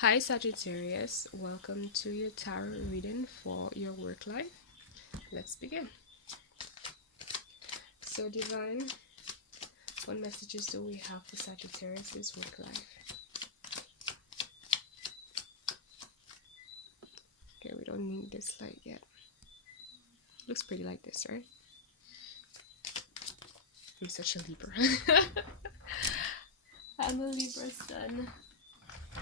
Hi Sagittarius, welcome to your tarot reading for your work life. Let's begin. So Divine, what messages do we have for Sagittarius' work life? Okay, we don't need this light yet. Looks pretty like this, right? I'm such a Libra. I'm a Libra sun.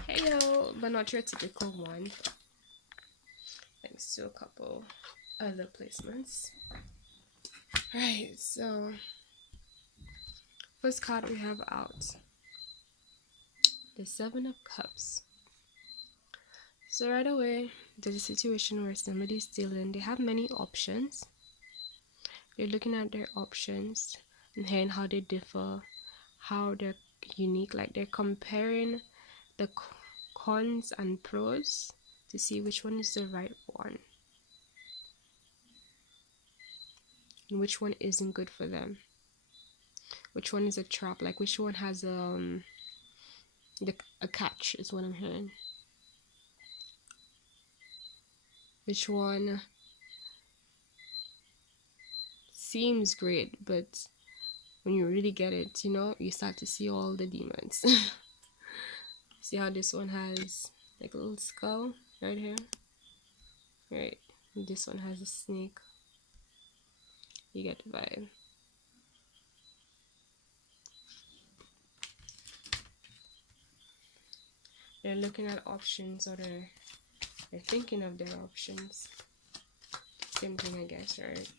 Hey yo, but not your typical one. Thanks to a couple other placements. Alright, so first card we have out, the Seven of Cups. So right away, there's a situation where somebody's dealing, they have many options. They're looking at their options and hearing how they differ, how they're unique, like they're comparing the cons and pros to see which one is the right one and which one isn't good for them, which one is a trap, like which one has a catch is what I'm hearing, which one seems great, but when you really get it, you start to see all the demons. See how this one has like a little skull right here, right? This one has a snake. You get the vibe. They're looking at options, or they're thinking of their options. Same thing, I guess, right?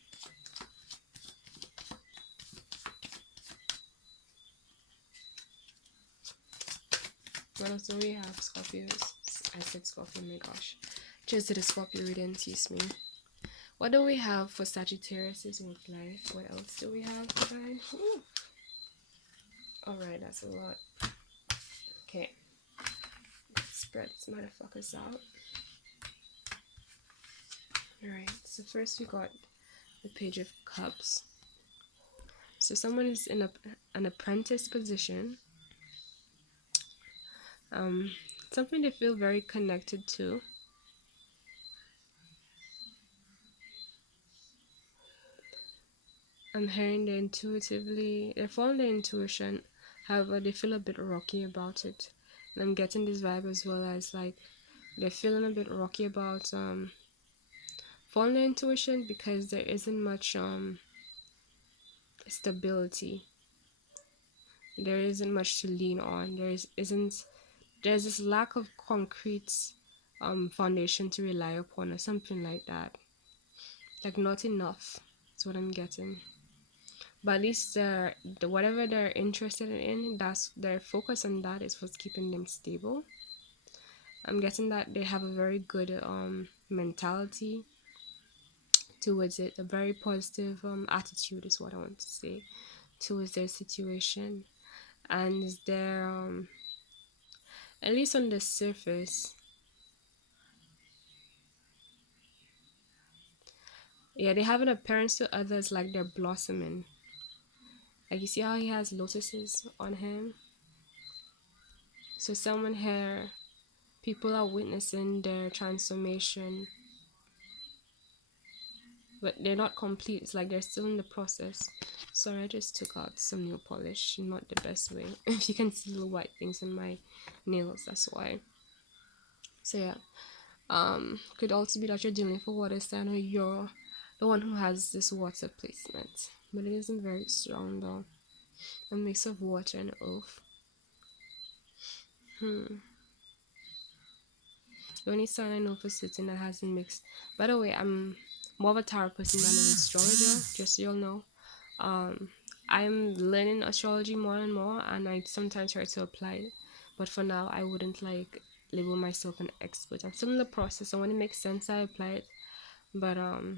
What else do we have? Scorpios. I said Scorpio, my gosh. Just did a Scorpio reading, excuse me. What do we have for Sagittarius' work life? What else do we have, guys? Alright, that's a lot. Okay. Let's spread these motherfuckers out. Alright, so first we got the Page of Cups. So someone is in an apprentice position. Something they feel very connected to. I'm hearing they're following their intuition, however they feel a bit rocky about it. And I'm getting this vibe as well as like they're feeling a bit rocky about following their intuition because there isn't much stability. There isn't much to lean on. There's this lack of concrete foundation to rely upon, or something like that. Like not enough. That's what I'm getting. But at least whatever they're interested in, that's their focus on, that is what's keeping them stable. I'm getting that they have a very good mentality towards it, a very positive attitude is what I want to say towards their situation. And they're at least on the surface, yeah, they have an appearance to others like they're blossoming. Like you see how he has lotuses on him? So someone here, people are witnessing their transformation, but they're not complete. It's like they're still in the process. Sorry, I just took out some nail polish, not the best way. If you can see little white things on my nails, that's why. So yeah, could also be that you're dealing for water sign, or you're the one who has this water placement, but it isn't very strong though. A mix of water and earth. The only sign I know for certain that hasn't mixed. By the way, I'm more of a tarot person than an astrologer, just so you'll know. I'm learning astrology more and more, and I sometimes try to apply it. But for now, I wouldn't like label myself an expert. I'm still in the process, and when it makes sense, I apply it. But I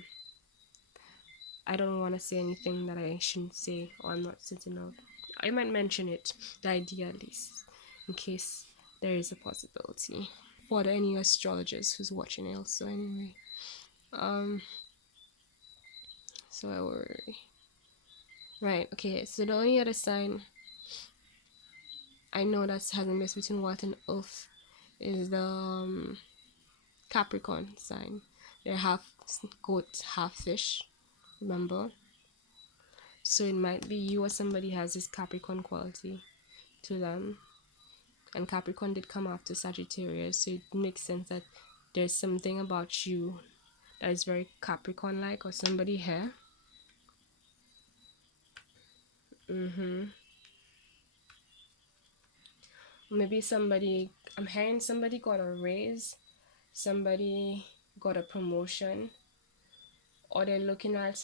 don't want to say anything that I shouldn't say, or I'm not certain of. I might mention it, the idea at least, in case there is a possibility for any astrologers who's watching it also. Anyway, so I worry. Right, okay, so the only other sign I know that has a mix between water and earth is the Capricorn sign. They're half goat, half fish, remember? So it might be you or somebody has this Capricorn quality to them. And Capricorn did come after Sagittarius, so it makes sense that there's something about you that is very Capricorn like, or somebody here. Maybe somebody, I'm hearing somebody got a raise, somebody got a promotion, or they're looking at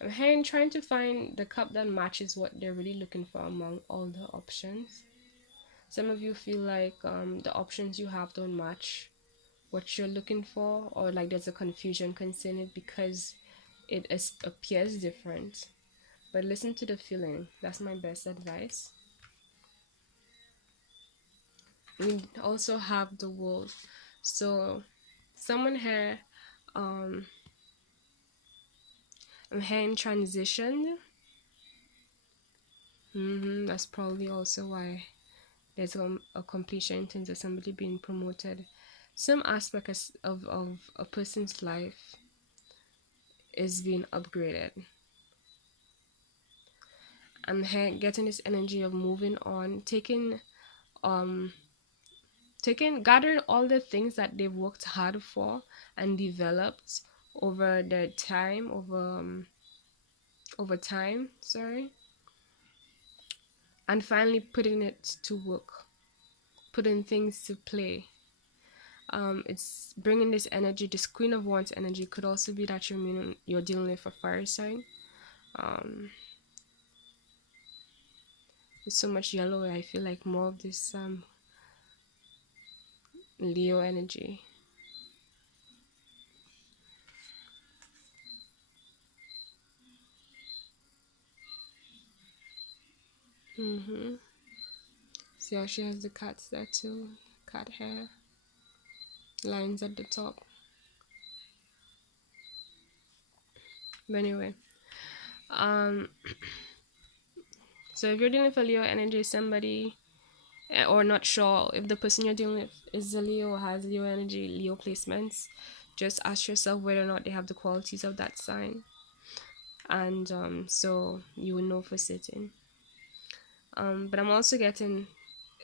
I'm hearing trying to find the cup that matches what they're really looking for among all the options. Some of you feel like the options you have don't match what you're looking for, or like there's a confusion concerning it because appears different. But listen to the feeling. That's my best advice. We also have the wolf. So someone here, um I'm hearing transition. That's probably also why there's a completion in terms of somebody being promoted. Some aspect of a person's life is being upgraded. I'm getting this energy of moving on, um gathering all the things that they've worked hard for and developed over their time, over time, sorry, and finally putting it to work, putting things to play. It's bringing this energy. This Queen of Wands energy could also be that you're dealing with a fire sign. There's so much yellow. I feel like more of this Leo energy. See how she has the cats there too. Cat hair, lines at the top. But anyway, um, so if you're dealing with a Leo energy, somebody, or not sure if the person you're dealing with is a Leo or has Leo energy, Leo placements, just ask yourself whether or not they have the qualities of that sign, and so you will know for certain. But I'm also getting,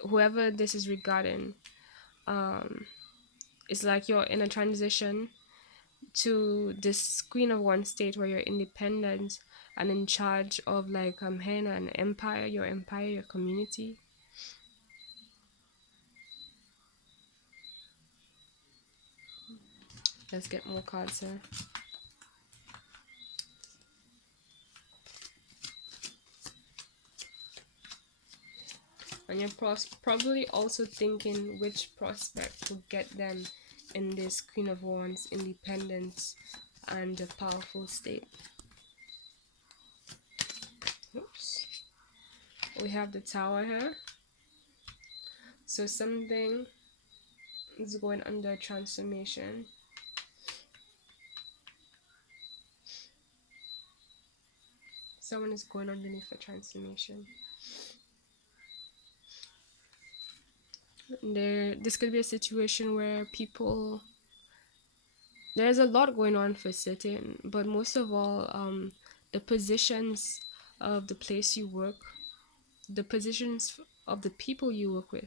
whoever this is regarding, it's like you're in a transition to this Queen of One state where you're independent and in charge of like Hena, an empire, your community. Let's get more cards here. And you're probably also thinking which prospect will get them in this Queen of Wands independence and a powerful state. Oops. We have the Tower here. So something is going under transformation. Someone is going underneath a transformation. This could be a situation where people, there's a lot going on for certain, but most of all, the positions of the place you work, the positions of the people you work with,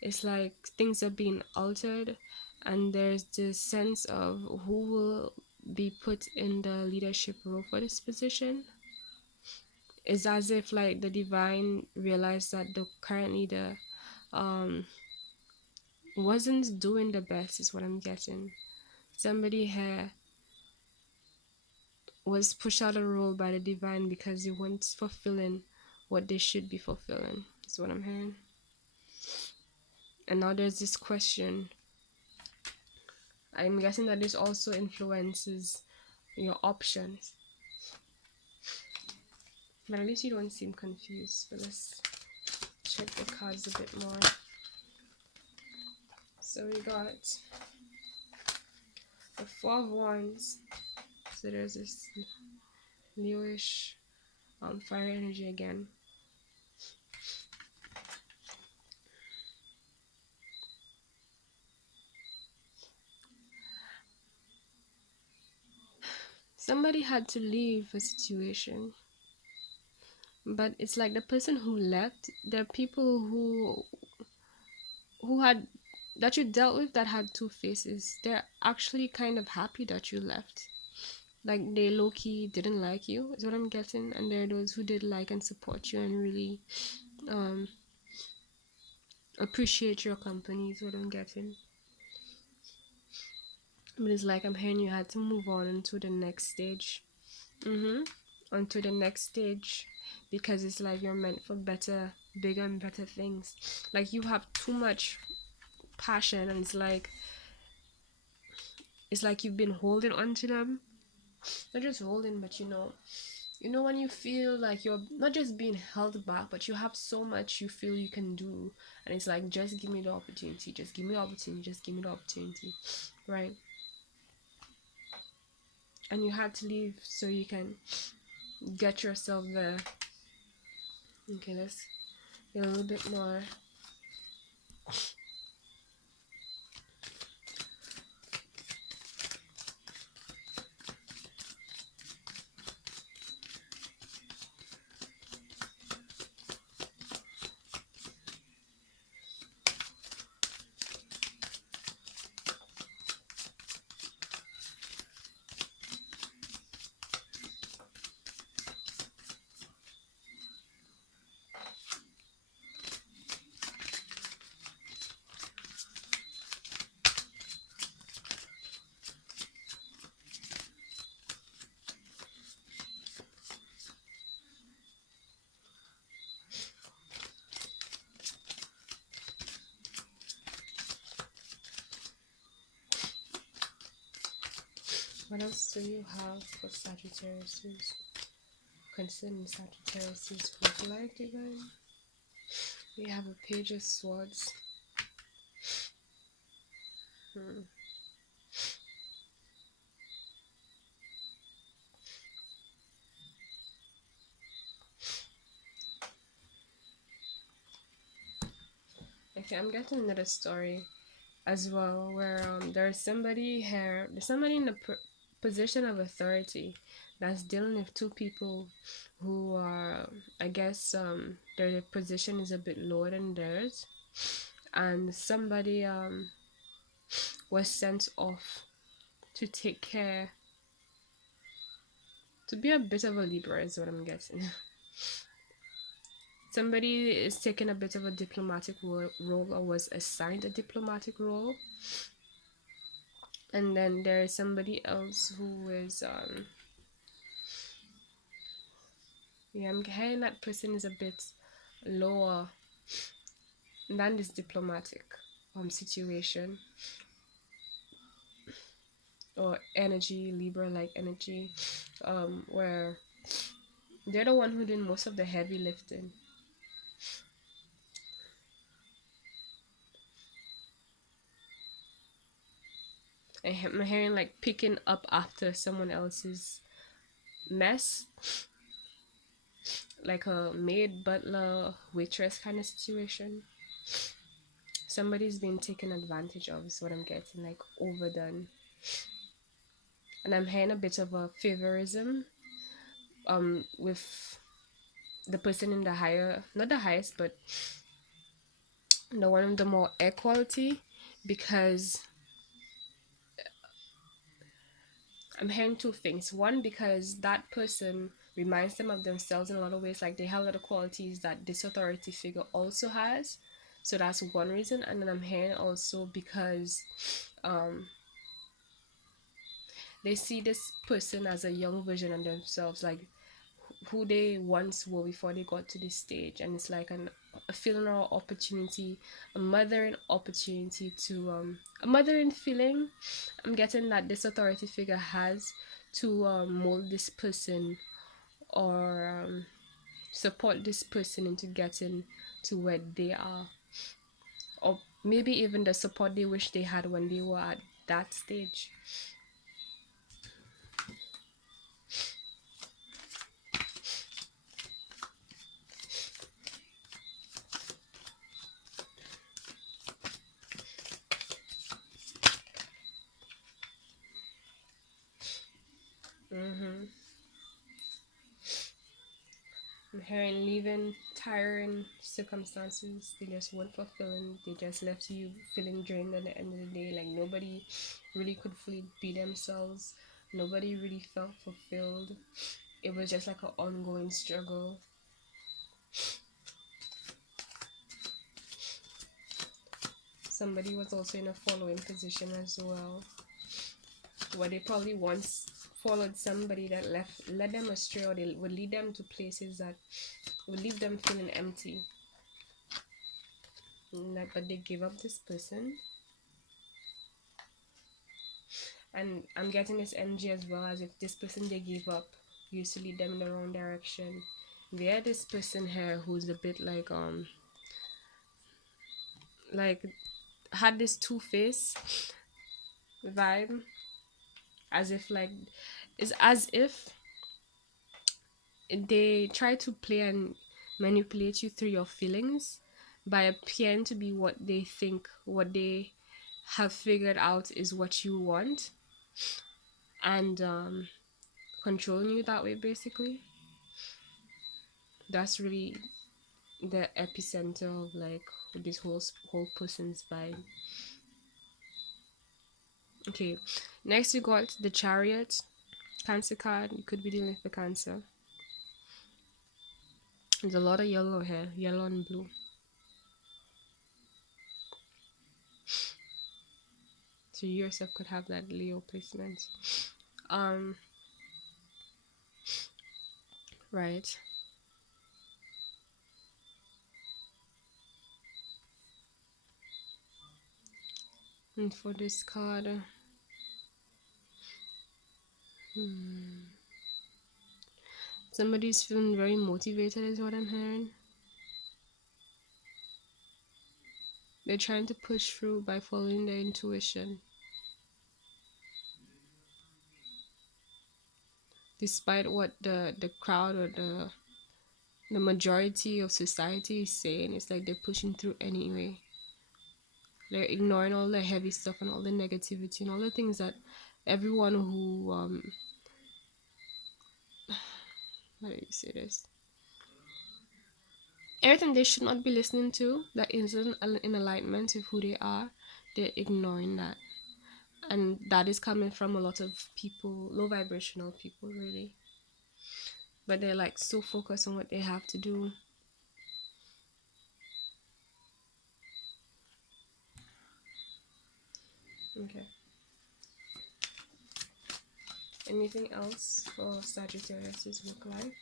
it's like things are being altered, and there's this sense of who will be put in the leadership role for this position. It's as if like the divine realized that the current leader wasn't doing the best, is what I'm getting. Somebody here was pushed out of role by the divine because they weren't fulfilling what they should be fulfilling, is what I'm hearing. And now there's this question. I'm guessing that this also influences your options. But at least you don't seem confused. But let's check the cards a bit more. So we got the Four of Wands. So there's this Leoish fire energy again. Somebody had to leave a situation, but it's like the person who left, there are people who had that you dealt with that had two faces. They're actually kind of happy that you left. Like they low key didn't like you, is what I'm getting, and there are those who did like and support you and really um appreciate your company, is what I'm getting. But it's like I'm hearing you had to move on into the next stage. Mm-hmm. Onto the next stage, because it's like you're meant for better, bigger and better things. Like you have too much passion, and it's like you've been holding on to them. Not just holding, but you know when you feel like you're not just being held back, but you have so much you feel you can do, and it's like, just give me the opportunity, just give me the opportunity, just give me the opportunity, right? And you had to leave so you can get yourself there. Okay, let's get a little bit more. What else do you have for Sagittarius concerning Sagittarius with life divine? We have a page of swords. Hmm. Okay, I'm getting another story as well, where there's somebody in a position of authority that's dealing with two people who are, I guess, their position is a bit lower than theirs, and somebody was sent off to take care, to be a bit of a Libra, is what I'm guessing. Somebody is taking a bit of a diplomatic role, or was assigned a diplomatic role, and then there is somebody else who is yeah, I'm hearing that person is a bit lower than this diplomatic situation or energy, Libra like energy, where they're the one who did most of the heavy lifting. I'm hearing like picking up after someone else's mess, like a maid, butler, waitress kind of situation. Somebody's being taken advantage of, is what I'm getting, like overdone. And I'm hearing a bit of a favorism with the person in the higher, not the highest, but the one of the more equality, because I'm hearing two things. One, because that person reminds them of themselves in a lot of ways, like they have a lot of qualities that this authority figure also has. So that's one reason. And then I'm hearing also because um they see this person as a young version of themselves, like who they once were before they got to this stage, and it's like a feeling or opportunity, a mothering opportunity to a mothering feeling. I'm getting that this authority figure has to mold this person, or support this person into getting to where they are, or maybe even the support they wish they had when they were at that stage. I'm hearing leaving tiring circumstances. They just weren't fulfilling. They just left you feeling drained at the end of the day. Like nobody really could fully be themselves. Nobody really felt fulfilled. It was just like an ongoing struggle. Somebody was also in a following position as well, where they probably once followed somebody that led them astray, or they would lead them to places that would leave them feeling empty. But they gave up this person, and I'm getting this energy as well, as if this person they gave up used to lead them in the wrong direction. They had this person here who's a bit like had this two-face vibe, as if like it's as if they try to play and manipulate you through your feelings by appearing to be what they think, what they have figured out is what you want, and controlling you that way basically. That's really the epicenter of like this whole person's vibe. Okay, next we got the Chariot, Cancer card. You could be dealing with the Cancer. There's a lot of yellow here, yellow and blue. So you yourself could have that Leo placement. Um, right. And for this card, somebody's feeling very motivated, is what I'm hearing. They're trying to push through by following their intuition, despite what the crowd or the majority of society is saying. It's like they're pushing through anyway. They're ignoring all the heavy stuff and all the negativity and all the things that everyone who how do you say this? Everything they should not be listening to that isn't in alignment with who they are, they're ignoring that. And that is coming from a lot of people, low vibrational people, really. But they're like so focused on what they have to do. Okay. Anything else for Sagittarius' work life?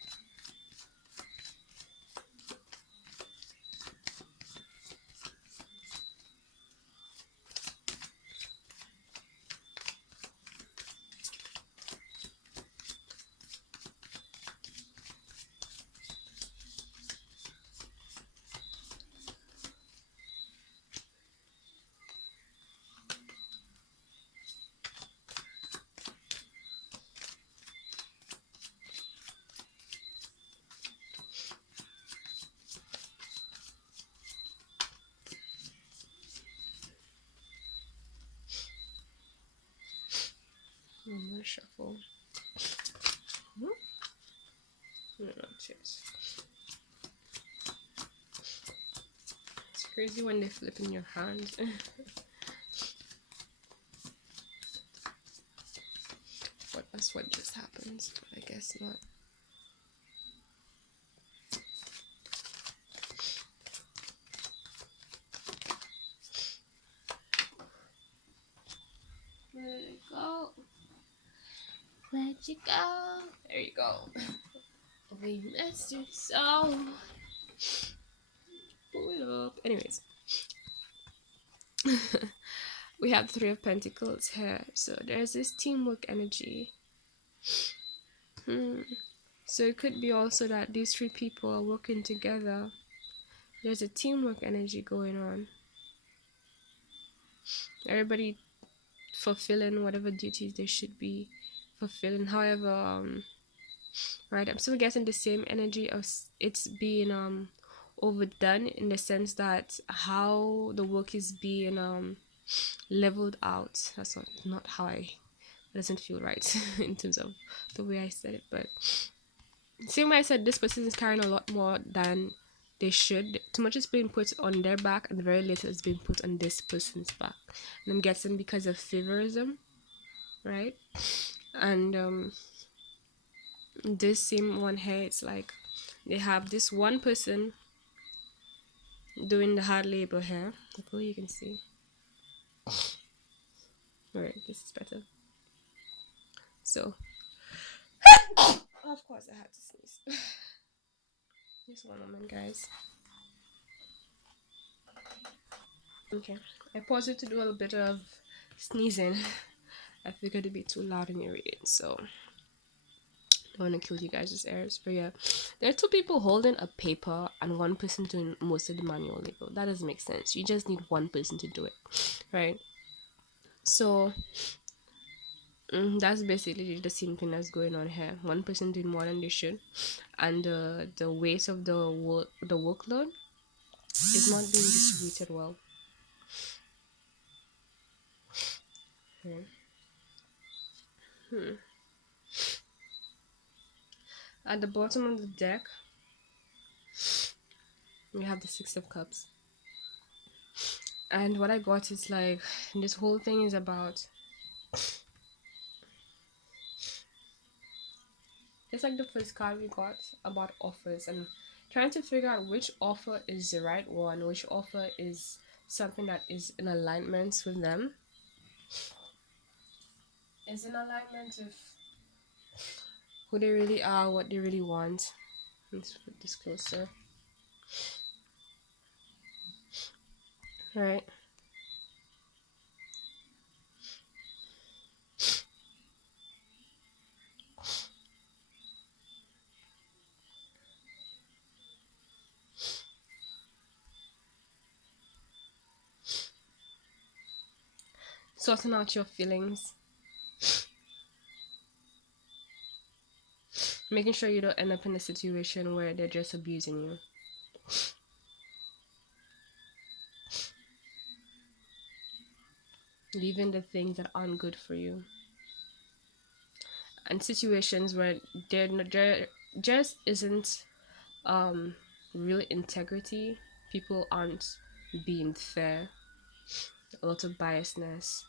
I'm gonna shuffle. No, cheers. It's crazy when they flip in your hand. But that's what just happens. But I guess not. Let it go. Let you go. There you go. We messed your soul. Pull it up. Anyways. We have the Three of Pentacles here. So there's this teamwork energy. So it could be also that these three people are working together. There's a teamwork energy going on. Everybody fulfilling whatever duties they should be fulfilling. However, right, I'm still getting the same energy of it's being overdone, in the sense that how the work is being leveled out. That's not how I, it doesn't feel right in terms of the way I said it, but Same way I said, this person is carrying a lot more than they should. Too much is being put on their back, and very little is being put on this person's back. And I'm guessing because of favorism, right? And this same one here, it's like they have this one person doing the hard labor here. Hopefully you can see. Alright, this is better. So, of course, I had to sneeze. Just one moment, guys. Okay, I paused it to do a little bit of sneezing. I figured it'd be too loud in your reading, so I don't want to kill you guys' ears. But yeah, there are two people holding a paper and one person doing most of the manual labor. That doesn't make sense. You just need one person to do it, right? So that's basically the same thing that's going on here. One person doing more than they should, and the weight of the workload is not being distributed well. Okay. At the bottom of the deck, we have the Six of Cups, and what I got is like this whole thing is about, just like the first card we got, about offers and trying to figure out which offer is the right one, which offer is something that is in alignment with them, is in alignment with who they really are, what they really want. Let's put this closer. Right. Sorting out your feelings. Making sure you don't end up in a situation where they're just abusing you. Leaving the things that aren't good for you. And situations where there just isn't real integrity. People aren't being fair. A lot of biasness.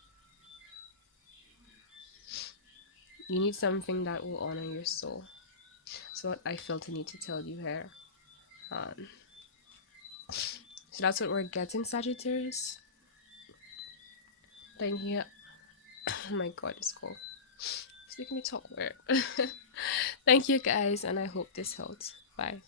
You need something that will honor your soul. So what I felt I need to tell you here. So that's what we're getting, Sagittarius. Thank you. Oh my god, it's cold. It's making me talk weird. Thank you guys, and I hope this helped. Bye.